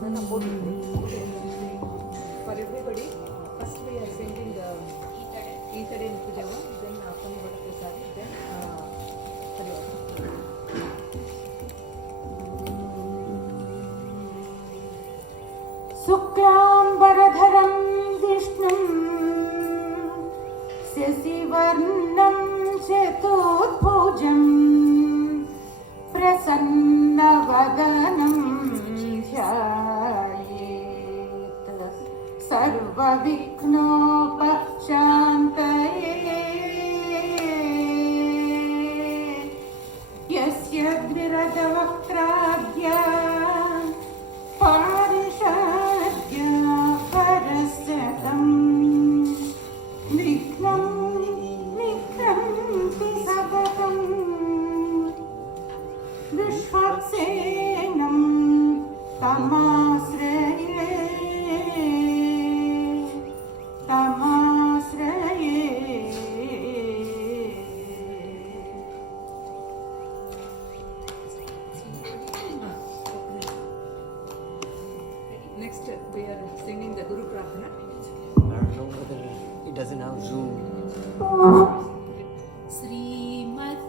For everybody, first we are sending Eathade and Pujava, then Apani Vadaprasadi, then Harivasa. शुक्लाम्बरधरं विष्णुं शशिवर्णं चतुर्भुजं प्रसन्नवदनं ध्यायेत् सर्वविघ्नोपशान्तये यस्य द्विरदवक्त्राद्या पारिषद्या परस्यतं विघ्नं निघ्नन्ति सततं विश्वक्सेनं तमाश्रये Next, we are singing the Guru Prarthana. I don't know whether it doesn't have Zoom.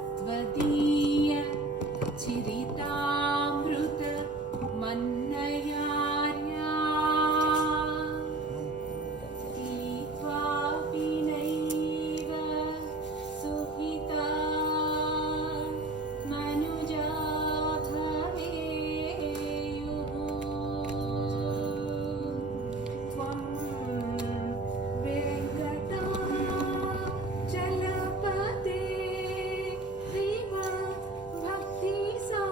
श्रीमद्वदीय चिरितामृत मन्नयार्या पीत्वापि नैव सुखिता मनुजा भवेयुः त्वं वेङ्कटाचलपते दिव भक्तिसा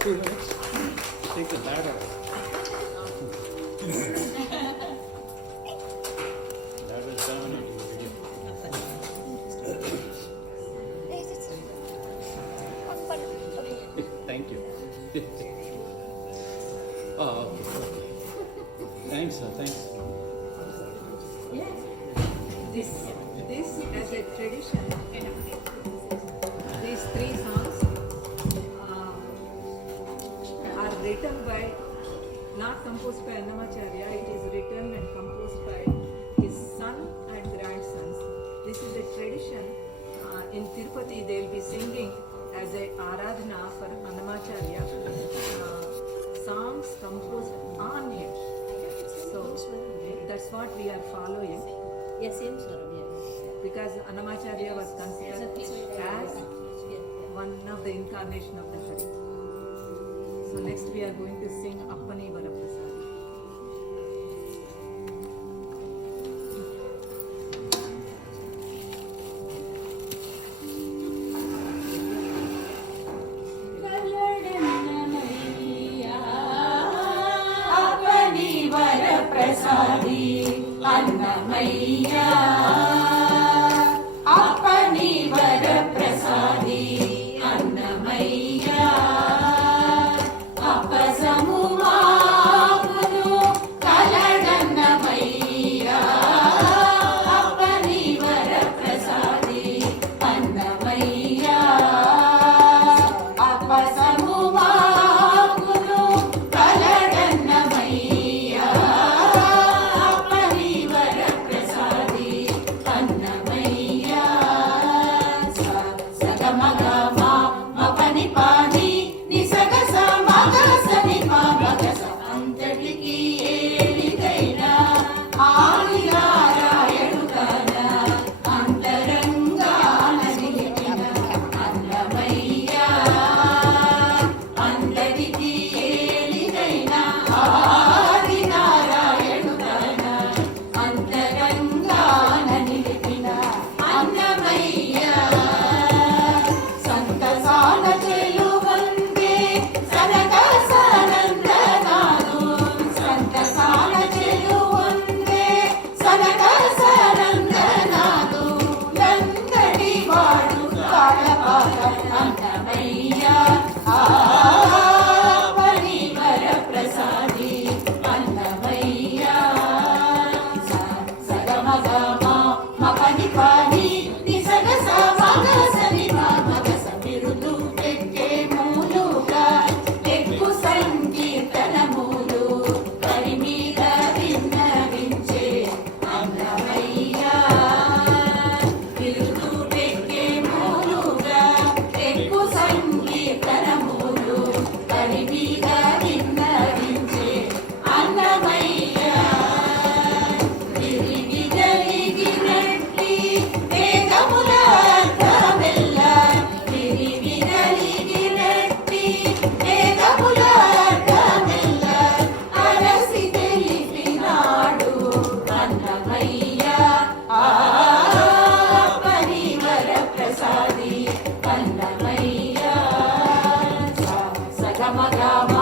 2 minutes. Take the ladder. Ladder is dominating the video. Thank you. Oh, okay. Thanks, sir. Thanks. This as a tradition, these 3 songs are written by, not composed by Annamacharya, it is written and composed by his son and grandsons. This is a tradition. In Tirupati they will be singing as a Aradhana for Annamacharya, songs composed on him. So that's what we are following. Yes, same swaram, yeah. Because Annamacharya was considered as one of the incarnation of the Hari. So next we are going to sing Appani Varaprasadi. కల్లడన్నమయ్యా అప్పని వరప్రసాది అన్నమయ్యా అప్పని వరప్రసాది అన్నమయ్యా అప్పసము మాకును కలడన్నమయ్యా అప్పని వరప్రసాది అన్నమయ్యా అప్పసము మాకును కలడన్నమయ్యా అప్పని వరప్రసాది అన్నమయ్యా సగమగమ మపని పాని నిసగ సమగ సని మగస అంతటికి ఏలిదైనా ఆది నారాయణు తన అంతరంగాన నిలిచిన అన్నమయ్యా అంతటికి ఏలిదైనా ఆది నారాయణు తన అంతరంగాన నిలిచిన అన్నమయ్యా సంతసాన చెలువందే సనక సనందనాను సంతసాన చెలువందే సనక సనందనాను నందడి వాడు కాళపాక అన్నమయ్యా ఆపని వరప్రసాది అన్నమయ్యా సగమగమ మపని పాని నిసగ సమగ సని మగస బిరుదు ఎక్కే మూలుగా ఎక్కు సంకీర్తనములు పరి మీద విన్నవించే అన్నమయ్యా బిరుదు ఎక్కే మూలుగా ఎక్కు సంకీర్తనములు పరి మీద విన్నవించే అన్నమయ్యా తిరిగి జరిగినట్టి వేదముల అర్థమెల్ల తిరిగి జరిగినట్టి వేదముల అర్థమెల్ల అలసి తెలిపినాడు అన్నమయ్యా ఆపని వరప్రసాది అన్నమయ్యా సగమగమ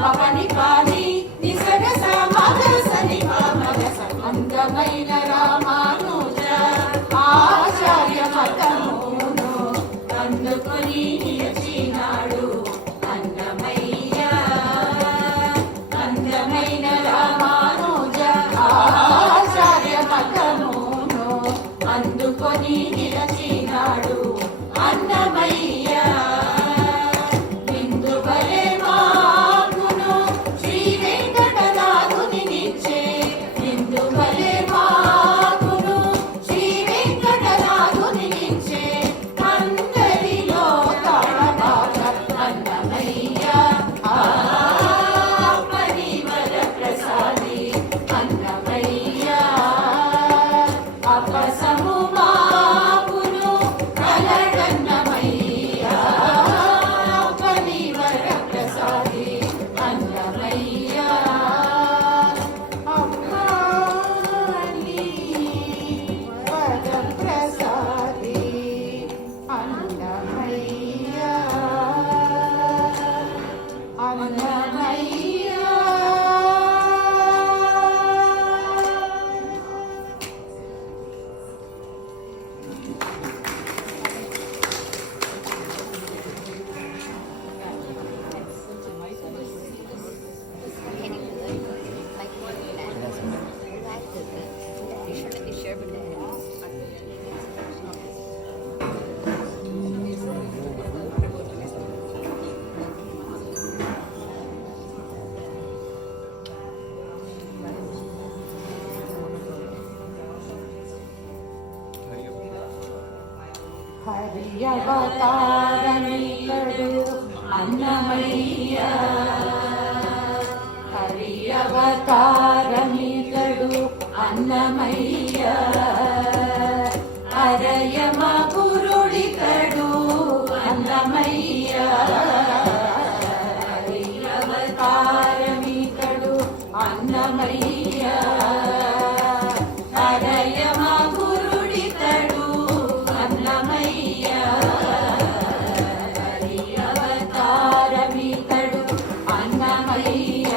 మపని పాని నిసగ సమగ సని మగస అందమైన రామానుజ ఆచార్య మతమును అందుకొని నిలిచినాడు అన్నమయ్యా అందమైన రామానుజ ఆచార్య మతమును అందుకొని నిలిచినాడు అన్నమయ్యా బిందు బలే మాకును శ్రీ వెంకటనాథుని నిచ్చే బిందు బలే మాకును శ్రీ వెంకటనాథుని నిచ్చే అందరిలో తాళబాట అన్నమయ్యా ఆపని వరప్రసాది అన్నమయ్యా అప్పసము మాకును కలడన్నమయ్యా హరియవతారమితడు అన్నమయ్య హరియవతారమితడు అన్నమయ్య అరయమ గురుడితడు అన్నమయ్య హరియవతారమితడు అన్నమయ్య అరయమ గురుడితడు అన్నమయ్య హరియవతారమితడు అన్నమయ్య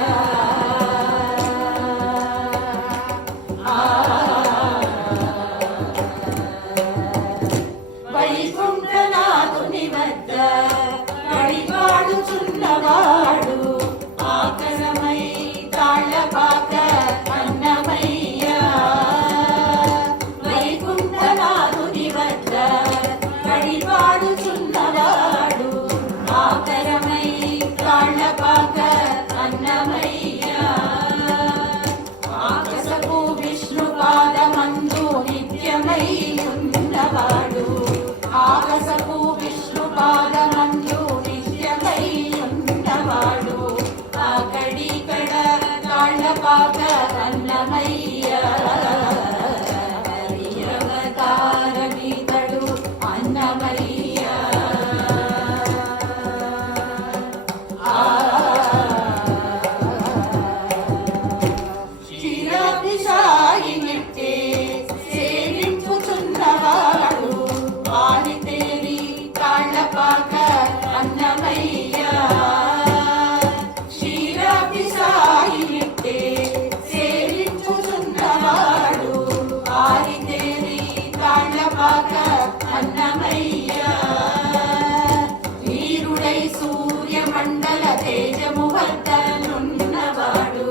వైకుంఠనాథుని వద్ద వడిపాడుచున్నవాడు ఆకరమై తాళపాక అన్నమయ్య వైకుంఠనాథుని వద్ద వడిపాడుచున్నవాడు ఆకరమై తాళపాక అన్నమయ్య ఆకసపు విష్ణుపాదమందు నిత్యమై ఉన్నవాడు ఆకసపు విష్ణుపాదమందు నిత్యమై ఉన్నవాడు ఆకడికడ తాళపాక అన్నమయ్య హరియవతారమితడు అన్నమయ్య క్షీరాభిషాయి నిట్టే సేవింపుచున్నవాడు ఆరితేరి తాళ్ళపాక అన్నమయ్య క్షీరాభిషాయి నిట్టే సేవింపుచున్నవాడు ఆరితేరి తాళ్ళపాక అన్నమయ్య వీరుడై సూర్యమండల తేజము వర్ధనున్నవాడు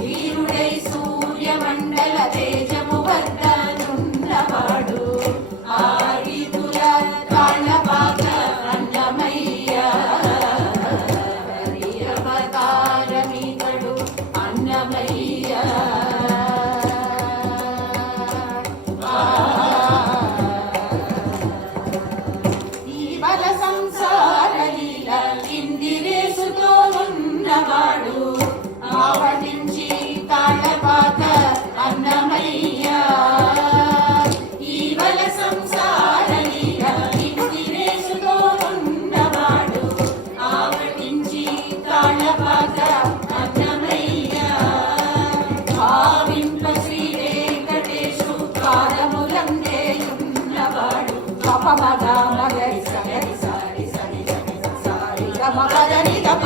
వీరుడై సూర్యమండల తేజము వర్ధనున్నవాడు ఆయుధుల తాళపాక అన్నమయ్య హరియవతారమితడు అన్నమయ్య ఈ బల సంసారలీల ఇందిరేసుతో ఉన్నవాడు ఆవటించి తాళపాక అన్నమయ్య ఈ బల సంసారలీల ఇందిరేసుతో ఉన్నవాడు ఆవటించి తాళపాక అన్నమయ్య భావింప శ్రీ వెంకటేశు కాలములందే ఉన్నవాడు పపమగా మగరి సగరి సారి సరి సరి సారి గమ పదని గమ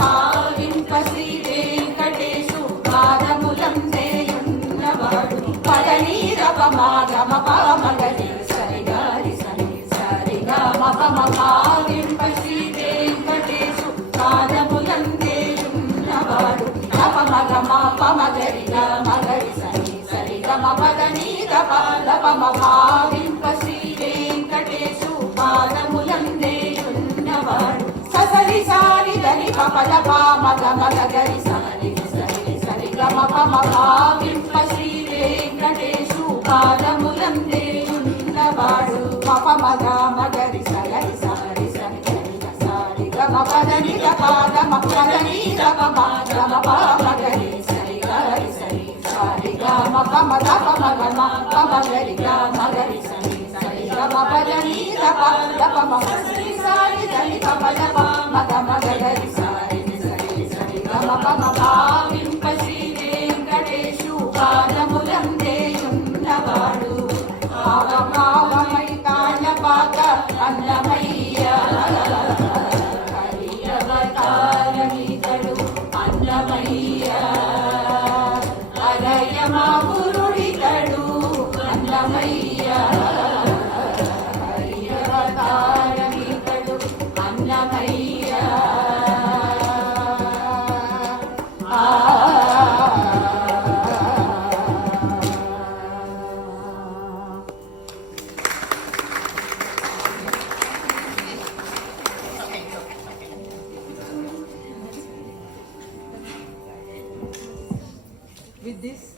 భావింప శ్రీ వెంకటేశు కాలములందే ఉన్నవాడు పదని రపమాగమ పామగరి సరి గారి సరి సరి గమ పమ భావింప శ్రీ వెంకటేశు కాలములందే ఉన్నవాడు రపమగమ పమగరి గమగరి సరి సరి గమ పదని రపమ భావింప శ్రీ వెంకటేశు పాదములందే ఉన్నవాడు ససరి సారి దని పపద పామగ మగరి సరి సరి సరి గమ పమ భావింప శ్రీ వెంకటేశు పాదములందే ఉన్నవాడు పపమగ మగరి సరి సరి సరి సరి గమ పదని పాదమ పదని రపమ గమ పామగరి సరి గరి సరి సరి గమ పమ రపమ గమ పమగరి గమగరి సరి సరి గమ పదని రపమ సరి సారి దని పపద పామగ మగరి సరి సరి సరి గమ పమ భావింప శ్రీ వెంకటేశు పాదములందే ఉన్నవాడు భావమై Tallapaka Annamayya హరియవతారమితడు Annamayya అరయమ గురుడితడు Annamayya హరియవతారమితడు Annamayya With this,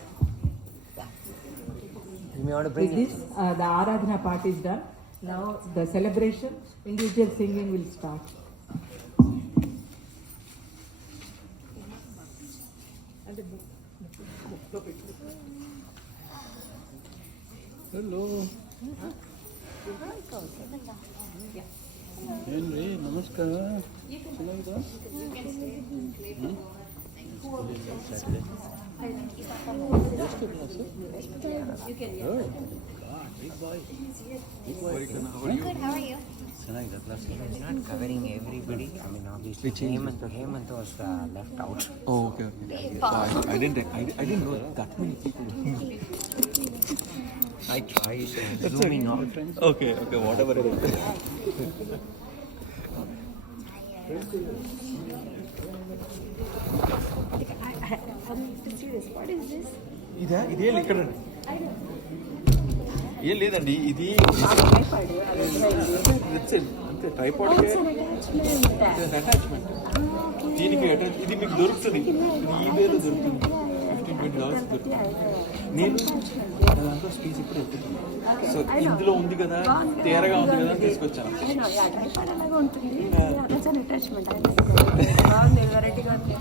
You may want to bring the Aradhana part is done. Now the celebration, individual singing will start. Hello. ಏನ್ರಿ ನಮಸ್ಕಾರ ಚೆನ್ನಾಗಿದಾ? ಎಷ್ಟು ಕ್ಲಾಸು? ಚೆನ್ನಾಗಿದೆ class. Not covering everybody. I mean, obviously, Hemant was left out. Oh, okay. I didn't know that many people. I tried zooming out. Okay, whatever it is. ఇదే ఇక్కడ ఏం లేదండి ఇది అంతే ట్రైపాడ్ అటాచ్మెంట్ దీనికి ఇది మీకు దొరుకుతుంది ఇది ఈబేలో దొరుకుతుంది $15-20 దొరుకుతుంది నేను దాంట్లో స్పీచ్ ఇప్పుడు ఎక్కుతుంది సో ఇందులో ఉంది కదా తేరగా ఉంది కదా అని తీసుకొచ్చాను అటాచ్మెంట్ బాగుంది వెరైటీగా ఉంది